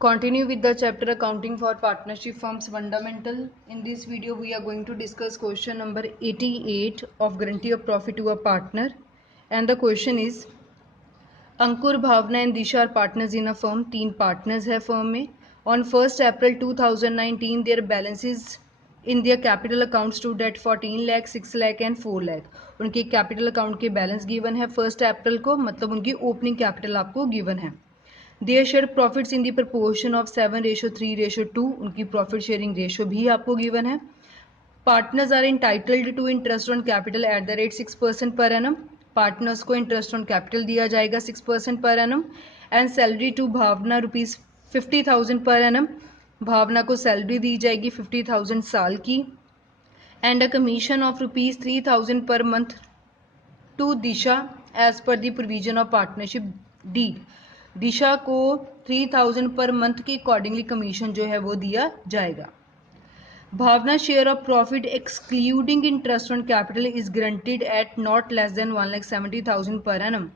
Continue with the chapter accounting for partnership firms fundamental. In this video we are going to discuss question number 88 of guarantee of profit to a partner, and the question is Ankur Bhavna and Disha are partners in a firm. 3 partners है firm में. On 1 April 2019 their balances in their capital account stood at 14 lakh, 6 lakh and 4 lakh. उनके capital account के balance given है 1 April को, मतलब उनकी opening capital आपको given है. Their share profits in the proportion of 7:3:2. उनकी प्रॉफिट शेयरिंग रेशो भी आपको गिवन है. Partners are entitled to interest on capital at the rate 6% per annum. Partners को इंटरेस्ट ऑन कैपिटल दिया जाएगा 6% per annum. And salary to Bhavna ₹50,000 per annum. भावना को salary दी जाएगी 50,000 साल की. And a commission of ₹3,000 per month to Disha as per the provision of partnership deed. Disha को 3,000 per month के accordingly commission जो है वो दिया जाएगा. Bhavna share of profit excluding interest on capital is guaranteed at not less than 1,70,000 per annum.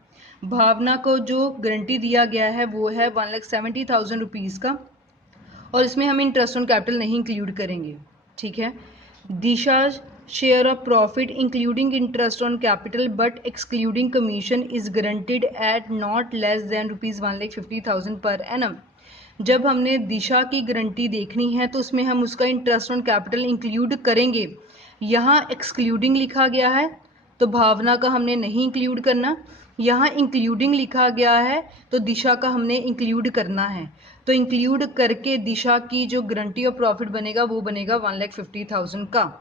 भावना को जो guarantee दिया गया है वो है 1,70,000 रुपीज़ का, और इसमें हम इंटरेस्ट ऑन कैपिटल नहीं इंक्लूड करेंगे. ठीक है. Disha share of profit including interest on capital but excluding commission is guaranteed at not less than ₹1,50,000 per annum. जब हमने दिशा की गारंटी देखनी है तो उसमें हम उसका इंटरेस्ट ऑन कैपिटल इंक्लूड करेंगे. यहाँ एक्सक्लूडिंग लिखा गया है तो भावना का हमने नहीं इंक्लूड करना. यहाँ इंक्लूडिंग लिखा गया है तो दिशा का हमने इंक्लूड करना है. तो इंक्लूड करके दिशा की जो गारंटी ऑफ प्रॉफिट बनेगा वो बनेगा 1,50,000 का.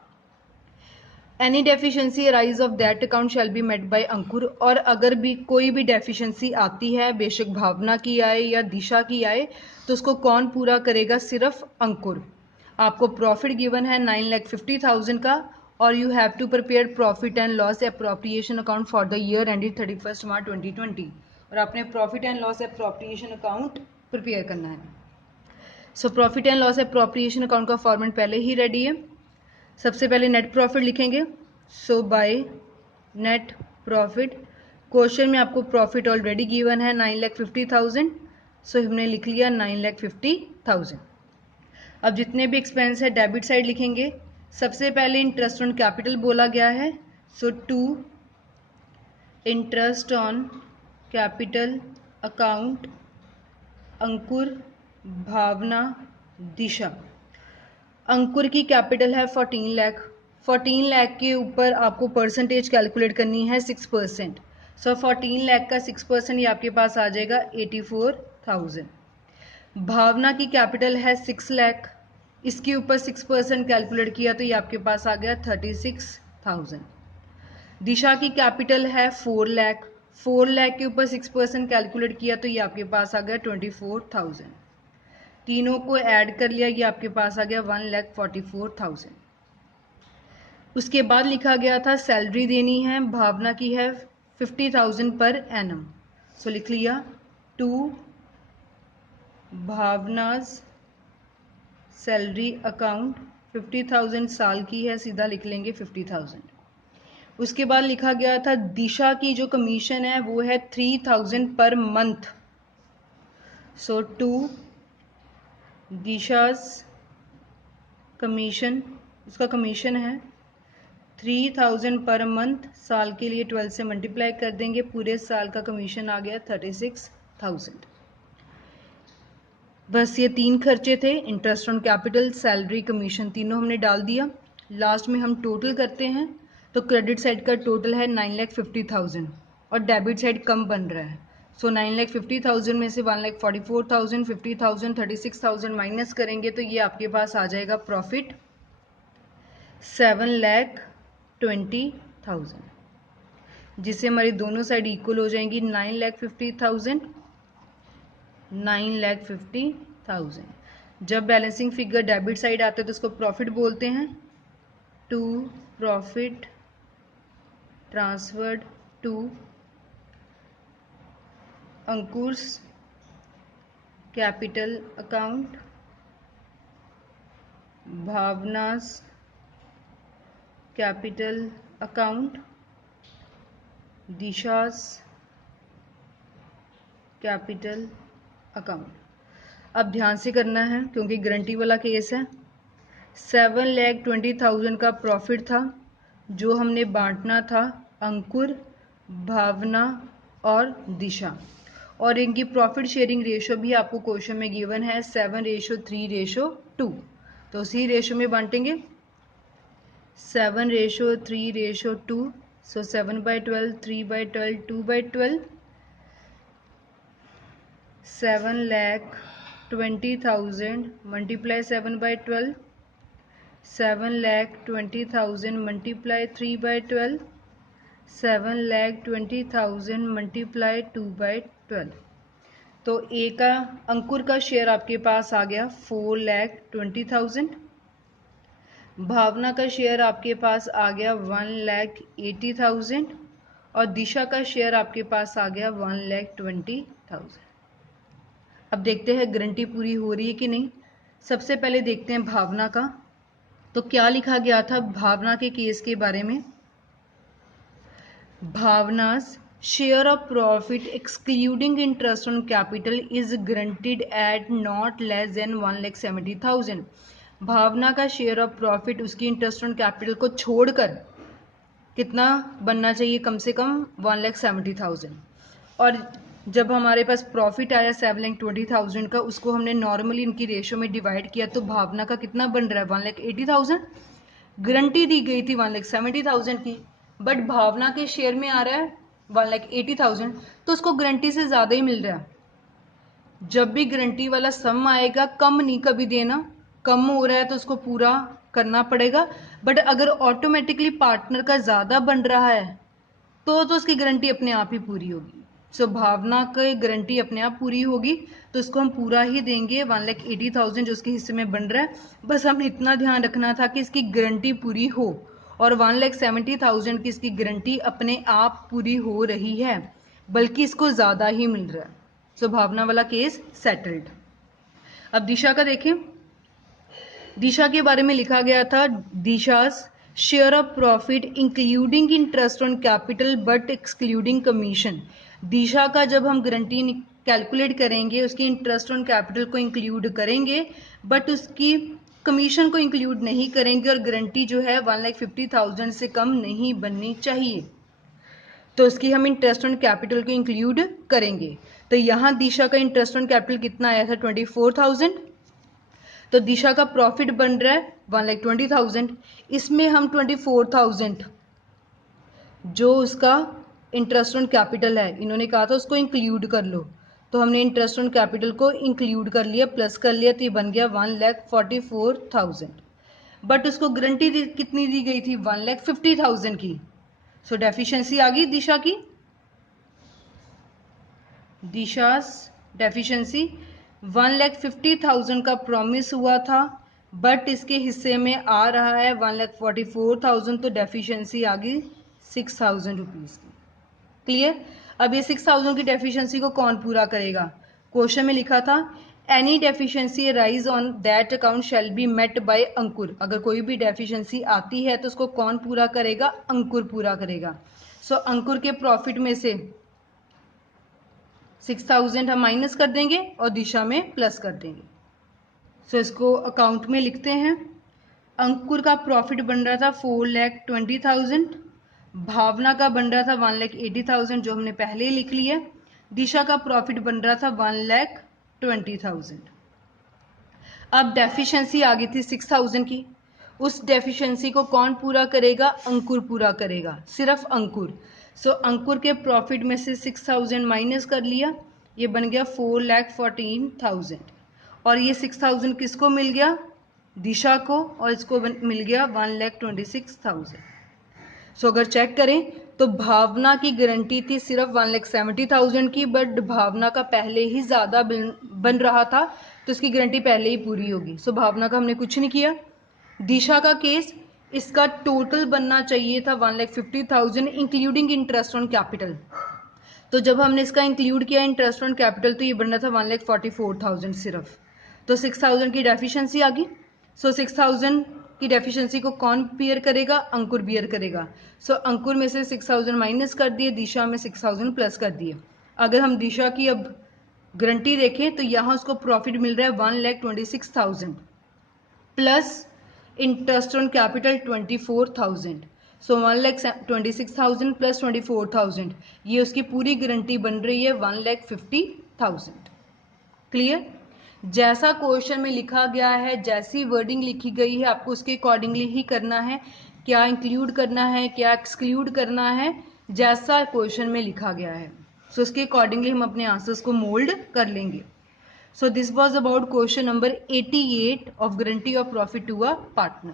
Any deficiency arise of that account shall be met by Ankur. और अगर भी कोई भी डेफिशिएंसी आती है, बेशक भावना की आए या दिशा की आए, तो उसको कौन पूरा करेगा? सिर्फ अंकुर. आपको प्रॉफिट गिवन है 9,50,000 का, और you have to prepare profit and loss appropriation account for the year ended 31 March 2020. और आपने profit and loss appropriation account prepare करना है. So profit and loss appropriation account का फॉर्मेट पहले ही रेडी है. सबसे पहले नेट प्रॉफिट लिखेंगे. So by net profit, question में आपको प्रॉफिट ऑलरेडी गिवन है 9,50,000. सो हमने लिख लिया 9,50,000. अब जितने भी एक्सपेंस है डेबिट साइड लिखेंगे. सबसे पहले इंटरेस्ट ऑन कैपिटल बोला गया है. So to interest on capital account Ankur, Bhavna, Disha. Ankur की कैपिटल है 14 लाख. 14 लाख के ऊपर आपको परसेंटेज कैलकुलेट करनी है 6%. सो 14 लाख का 6% ये आपके पास आ जाएगा 84,000. भावना की कैपिटल है 6 लाख. इसके ऊपर 6% कैलकुलेट किया तो ये आपके पास आ गया 36,000. दिशा की कैपिटल है 4 लाख. 4 लाख के ऊपर 6% कैलकुलेट किया तो ये आपके पास आ गया 24,000. तीनों को ऐड कर लिया, ये आपके पास आ गया 1,44,000. उसके बाद लिखा गया था सैलरी देनी है. भावना की है 50,000 पर एनम. सो लिख लिया टू भावनाज सैलरी अकाउंट 50,000 साल की है, सीधा लिख लेंगे 50,000. उसके बाद लिखा गया था दिशा की जो कमीशन है वो है 3,000 per month. So to Disha's commission, उसका कमीशन है 3,000 पर मंथ. साल के लिए 12 से मल्टीप्लाई कर देंगे, पूरे साल का कमीशन आ गया 36,000. बस ये 3 खर्चे थे, interest on capital, salary, commission, तीनों हमने डाल दिया. लास्ट में हम टोटल करते हैं तो क्रेडिट साइड का टोटल है 9,50,000 और डेबिट साइड कम बन रहा है. सो 9,50,000 में से 1,44,000, 50,000, 36,000 माइनस करेंगे तो ये आपके पास आ जाएगा प्रॉफिट 7,20,000, जिससे हमारी दोनों साइड इक्वल हो जाएंगी. 9,50,000, 9,50,000. जब बैलेंसिंग फिगर डेबिट साइड आता है तो उसको प्रॉफिट बोलते हैं. To profit transferred to Ankur's capital account, Bhavna's capital account, Disha's capital account. अब ध्यान से करना है क्योंकि गारंटी वाला केस है। 7,20,000 का प्रॉफिट था जो हमने बांटना था अंकुर, भावना और दिशा, और इनकी प्रॉफिट शेयरिंग रेशो भी आपको क्वेश्चन में गिवन है 7:3:2। तो उसी रेशो में बांटेंगे 7:3:2। सो 7/12, 3/12, 2/12। 7,20,000 मल्टीप्लाई 7/12, 7,20,000 मल्टीप्लाई 3/12, 7,20,000 मल्टीप्लाई 2/12। तो ए का अंकुर का शेयर आपके पास आ गया 4,20,000, भावना का शेयर आपके पास आ गया 1,80,000 और दिशा का शेयर आपके पास आ गया 1,20,000। अब देखते हैं गारंटी पूरी हो रही है कि नहीं। सबसे पहले देखते हैं भावना का। तो क्या लिखा गया था भावना के केस के बारे में। भावना's share of profit excluding interest on capital is guaranteed at not less than 1,70,000। भावना का शेयर ऑफ प्रॉफिट उसकी इंटरेस्ट ऑन कैपिटल को छोड़कर कितना बनना चाहिए, कम से कम 1,70,000। और जब हमारे पास प्रॉफिट आया 7,20,000 का, उसको हमने नॉर्मली इनकी रेशो में डिवाइड किया तो भावना का कितना बन रहा है 1,80,000। गारंटी दी गई थी 1,70,000 की, बट भावना के शेयर में आ रहा है 1,80,000, तो उसको गारंटी से ज़्यादा ही मिल रहा है। जब भी गारंटी वाला सम आएगा कम नहीं कभी देना, कम हो रहा है तो उसको पूरा करना पड़ेगा। बट अगर ऑटोमेटिकली पार्टनर का ज़्यादा बन रहा है तो उसकी गारंटी अपने आप ही पूरी होगी। सो भावना की गारंटी अपने आप पूरी होगी तो इसको हम पूरा ही देंगे 1,80,000 जो उसके हिस्से में बन रहा है। बस हमें इतना ध्यान रखना था कि इसकी गारंटी पूरी हो, और 1,70,000 की इसकी गारंटी अपने आप पूरी हो रही है, बल्कि इसको ज़्यादा ही मिल रहा है। सो भावना वाला केस सेटल्ड। अब दिशा का देखें। दिशा के बारे में लिखा गया था Disha's share of profit including interest on capital but excluding commission. Disha का जब हम गारंटी कैलकुलेट करेंगे उसकी इंटरेस्ट ऑन कैपिटल को इंक्लूड करेंगे बट उसकी कमीशन को इंक्लूड नहीं करेंगे, और गारंटी जो है 1,50,000 से कम नहीं बननी चाहिए, तो उसकी हम इंटरेस्ट ऑन कैपिटल को इंक्लूड करेंगे। तो यहाँ दिशा का इंटरेस्ट ऑन कैपिटल कितना आया था 24,000, तो दिशा का प्रॉफिट बन रहा है 1,20,000। इसमें हम 24,000 जो उसका इंटरेस्ट ऑन कैपिटल है इन्होंने कहा था उसको इंक्लूड कर लो, तो हमने इंटरेस्ट ऑन कैपिटल को इंक्लूड कर लिया, प्लस कर लिया, तो ये बन गया 1,44,000। बट उसको गारंटी कितनी दी गई थी 1,50,000 की। सो डेफिशिएंसी आ गई दिशा की। दिशा's डेफिशिएंसी 1,50,000 का प्रॉमिस हुआ था बट इसके हिस्से में आ रहा है 1,44,000, तो डेफिशिएंसी आ गई 6,000 रुपीज़ की। क्लियर। अब ये 6,000 की डेफिशिएंसी को कौन पूरा करेगा। क्वेश्चन में लिखा था any deficiency rise on that account shall be met by Ankur. अगर कोई भी डेफिशिएंसी आती है तो उसको कौन पूरा करेगा, अंकुर पूरा करेगा। सो अंकुर के प्रॉफिट में से 6,000 हम माइनस कर देंगे और दिशा में प्लस कर देंगे। सो इसको अकाउंट में लिखते हैं। अंकुर का प्रॉफिट बन रहा था 4,20,000, भावना का बन रहा था 1,80,000 जो हमने पहले ही लिख लिया। दिशा का प्रॉफिट बन रहा था 1,20,000। अब डेफिशिएंसी आ गई थी 6,000 की, उस डेफिशिएंसी को कौन पूरा करेगा, अंकुर पूरा करेगा, सिर्फ अंकुर। सो अंकुर के प्रॉफिट में से 6,000 माइनस कर लिया, ये बन गया 4,14,000, और ये 6,000 किसको मिल गया, दिशा को, और इसको मिल गया 1,26,000। सो अगर चेक करें तो भावना की गारंटी थी सिर्फ 1,70,000 की, बट भावना का पहले ही ज़्यादा बन रहा था तो इसकी गारंटी पहले ही पूरी होगी। सो भावना का हमने कुछ नहीं किया। दिशा का केस, इसका टोटल बनना चाहिए था 1,50,000 इंक्लूडिंग इंटरेस्ट ऑन कैपिटल, तो जब हमने इसका इंक्लूड किया इंटरेस्ट ऑन कैपिटल तो ये बनना था 1,44,000 सिर्फ, तो 6,000 की डेफिशिएंसी आ गई। सो 6,000 की डेफिशिएंसी को कौन बियर करेगा, अंकुर बियर करेगा। सो अंकुर में से 6,000 माइनस कर दिए, दिशा में 6,000 प्लस कर दिए। अगर हम दिशा की अब गारंटी देखें तो यहाँ उसको प्रॉफिट मिल रहा है 1,26,000 plus interest on capital 24,000। So 1,26,000 plus 24,000, ये उसकी पूरी गारंटी बन रही है 1,50,000। क्लियर? जैसा क्वेश्चन में लिखा गया है, जैसी वर्डिंग लिखी गई है, आपको उसके अकॉर्डिंगली ही करना है। क्या इंक्लूड करना है, क्या एक्सक्लूड करना है, जैसा क्वेश्चन में लिखा गया है, सो उसके अकॉर्डिंगली हम अपने आंसर्स को मोल्ड कर लेंगे। So this was about question number 88 of guarantee of profit to a partner.